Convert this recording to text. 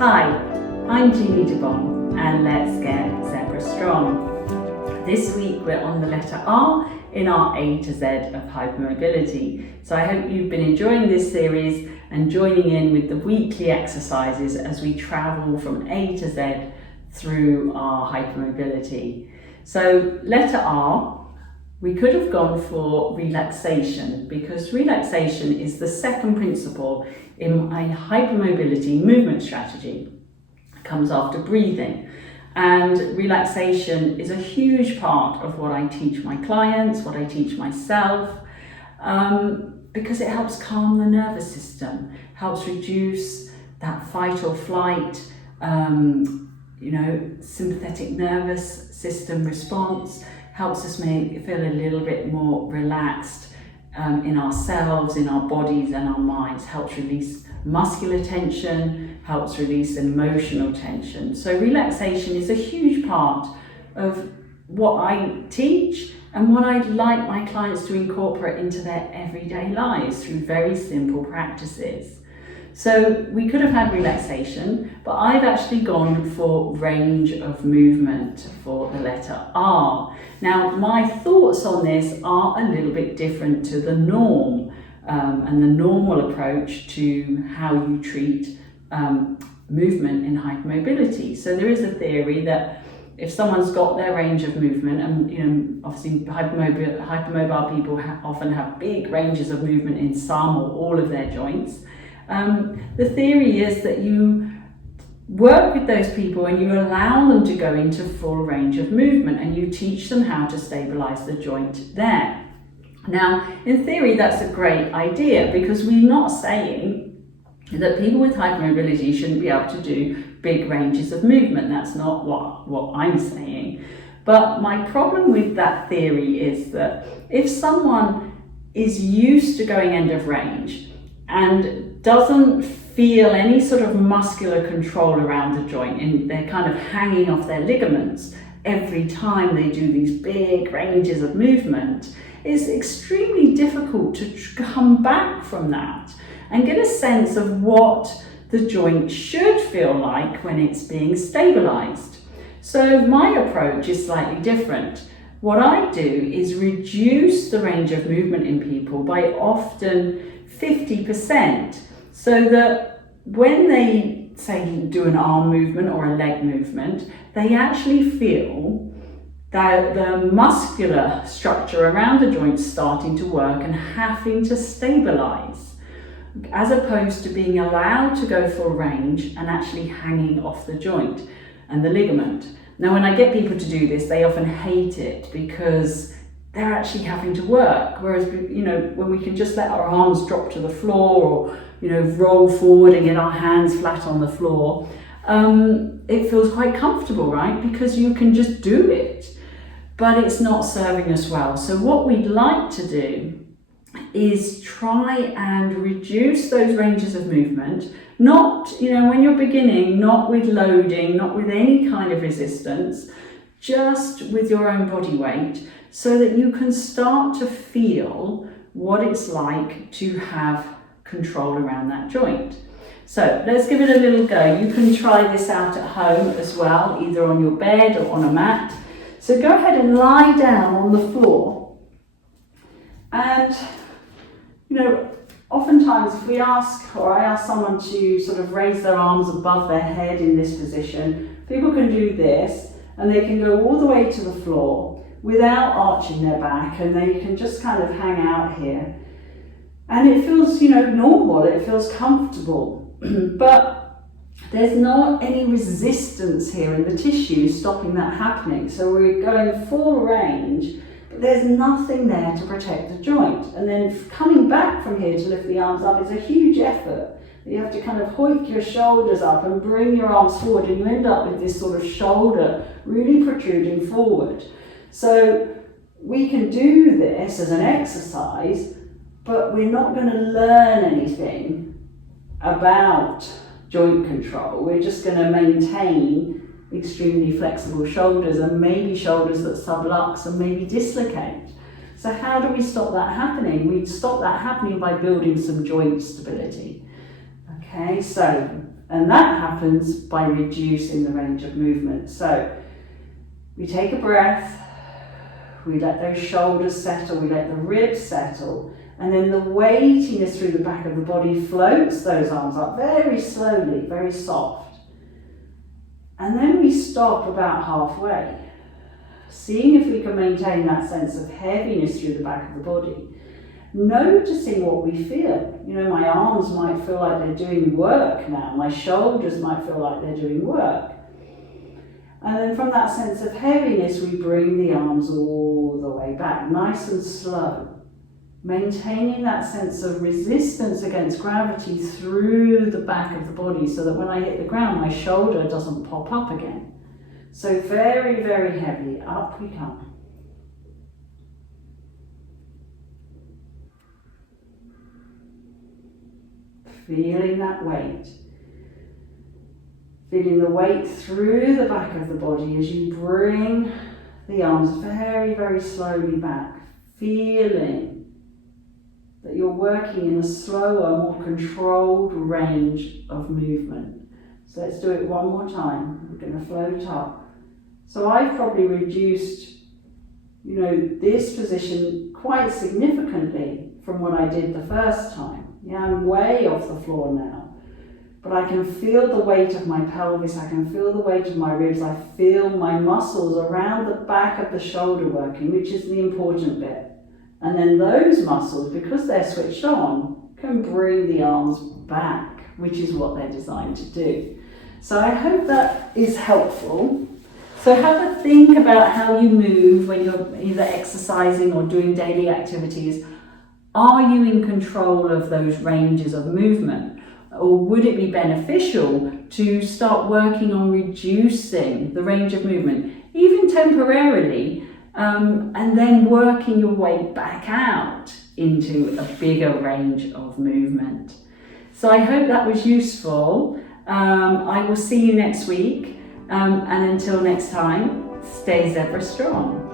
Hi, I'm Jeannie and let's get Zebra Strong. This week we're on the letter R in our A to Z of hypermobility. So I hope you've been enjoying this series and joining in with the weekly exercises as we travel from A to Z through our hypermobility. So letter R, we could have gone for relaxation because relaxation is the second principle in my hypermobility movement strategy. It comes after breathing, and relaxation is a huge part of what I teach my clients, what I teach myself, because it helps calm the nervous system, helps reduce that fight or flight, sympathetic nervous system response, helps us feel a little bit more relaxed in ourselves, in our bodies and our minds, helps release muscular tension, helps release emotional tension. So relaxation is a huge part of what I teach and what I'd like my clients to incorporate into their everyday lives through very simple practices. So we could have had relaxation, but I've actually gone for range of movement for the letter R. Now, my thoughts on this are a little bit different to the norm and the normal approach to how you treat movement in hypermobility. So there is a theory that if someone's got their range of movement, and obviously hypermobile people often have big ranges of movement in some or all of their joints. The theory is that you work with those people and you allow them to go into full range of movement and you teach them how to stabilize the joint there. Now, in theory, that's a great idea because we're not saying that people with hypermobility shouldn't be able to do big ranges of movement. That's not what I'm saying. But my problem with that theory is that if someone is used to going end of range and doesn't feel any sort of muscular control around the joint and they're kind of hanging off their ligaments every time they do these big ranges of movement, it's extremely difficult to come back from that and get a sense of what the joint should feel like when it's being stabilized. So my approach is slightly different. What I do is reduce the range of movement in people by often 50%, so that when they say do an arm movement or a leg movement, they actually feel that the muscular structure around the joint starting to work and having to stabilize, as opposed to being allowed to go full range and actually hanging off the joint and the ligament. Now, when I get people to do this, they often hate it because they're actually having to work. Whereas, when we can just let our arms drop to the floor or, roll forward and get our hands flat on the floor, it feels quite comfortable, right? Because you can just do it, but it's not serving us well. So what we'd like to do is try and reduce those ranges of movement, not, when you're beginning, not with loading, not with any kind of resistance, just with your own body weight, so that you can start to feel what it's like to have control around that joint. So let's give it a little go. You can try this out at home as well, either on your bed or on a mat. So go ahead and lie down on the floor. And, oftentimes if I ask someone to sort of raise their arms above their head in this position, people can do this and they can go all the way to the floor without arching their back, and they can just kind of hang out here. And it feels, normal, it feels comfortable, but there's not any resistance here in the tissue stopping that happening. So we're going full range, but there's nothing there to protect the joint. And then coming back from here to lift the arms up is a huge effort. You have to kind of hoik your shoulders up and bring your arms forward, and you end up with this sort of shoulder really protruding forward. So we can do this as an exercise, but we're not going to learn anything about joint control. We're just going to maintain extremely flexible shoulders and maybe shoulders that sublux and maybe dislocate. So how do we stop that happening? We stop that happening by building some joint stability. Okay, so And that happens by reducing the range of movement. So we take a breath, we let those shoulders settle, we let the ribs settle, and then the weightiness through the back of the body floats those arms up very slowly, very soft. And then we stop about halfway, seeing if we can maintain that sense of heaviness through the back of the body. Noticing what we feel. You know, my arms might feel like they're doing work now, my shoulders might feel like they're doing work. And then from that sense of heaviness, we bring the arms all the way back, nice and slow, maintaining that sense of resistance against gravity through the back of the body so that when I hit the ground, my shoulder doesn't pop up again. So very, very heavy, up we come. Feeling that weight. Feeling the weight through the back of the body as you bring the arms very, very slowly back. Feeling that you're working in a slower, more controlled range of movement. So let's do it one more time. We're going to float up. So I've probably reduced, this position quite significantly from what I did the first time. Yeah, I'm way off the floor now, but I can feel the weight of my pelvis, I can feel the weight of my ribs, I feel my muscles around the back of the shoulder working, which is the important bit. And then those muscles, because they're switched on, can bring the arms back, which is what they're designed to do. So I hope that is helpful. So have a think about how you move when you're either exercising or doing daily activities. Are you in control of those ranges of movement? Or would it be beneficial to start working on reducing the range of movement, even temporarily, and then working your way back out into a bigger range of movement? So I hope that was useful. I will see you next week. And until next time, stay zebra strong.